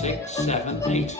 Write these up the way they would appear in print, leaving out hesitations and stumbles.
6, 7, 8.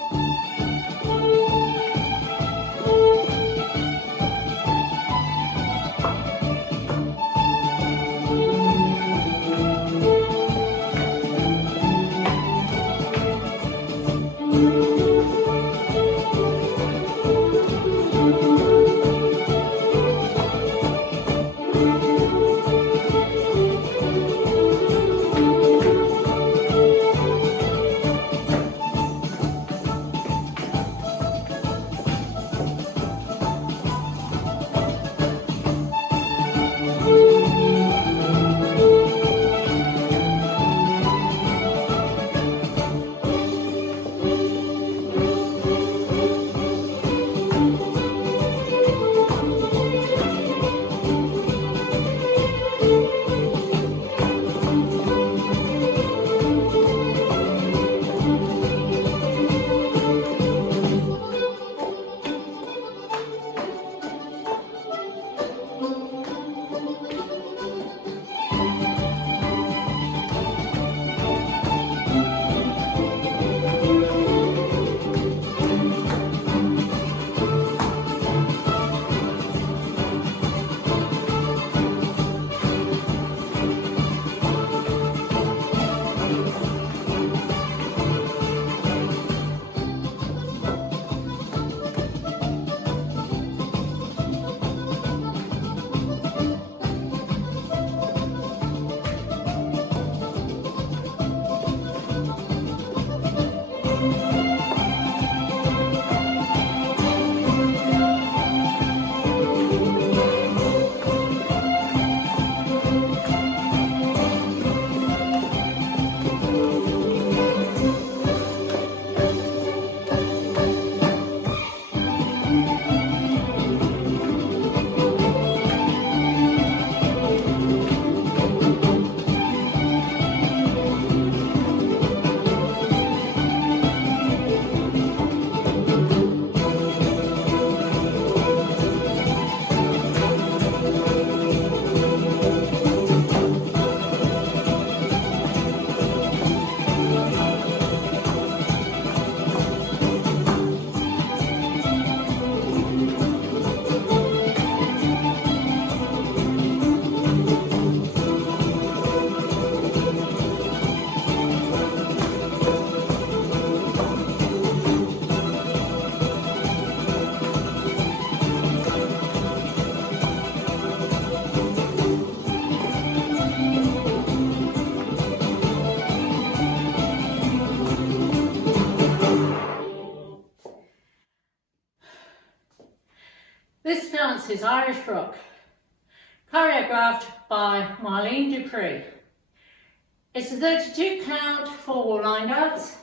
This dance is Irish rock, choreographed by Marlene Dupree. It's a 32 count, 4-wall line dance.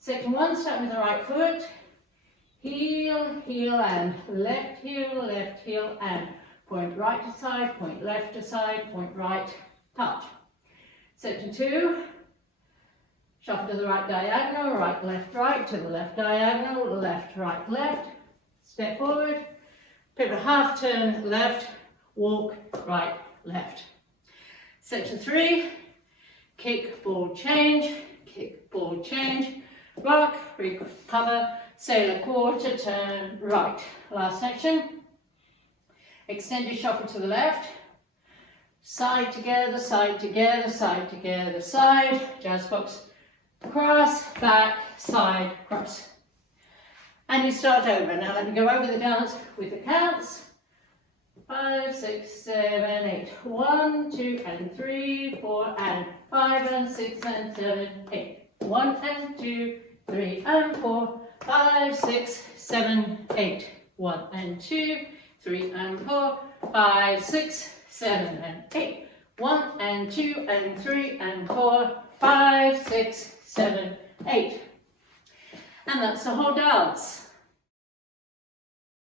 Section 1, start with the right foot, heel, heel and left heel and point right to side, point left to side, point right, touch. Section 2, shuffle to the right diagonal, right to the left diagonal, left, right, step forward, pivot half turn left, walk right, left. Section 3, kick, ball change, rock, recover, sailor quarter, turn right. Last section, extended shuffle to the left, side together, side, jazz box, cross, back, side, cross. And you start over. Now let me go over the dance with the counts. 5, 6, 7, 8. 1, 2 and 3, 4 and 5 and 6 and 7, 8. 1 and 2, 3 and 4, 5, 6, 7, 8. 1 and 2, 3 and 4, 5, 6, 7 and 8. 1 and 2 and 3 and 4, 5, 6, 7, 8. And that's the whole dance.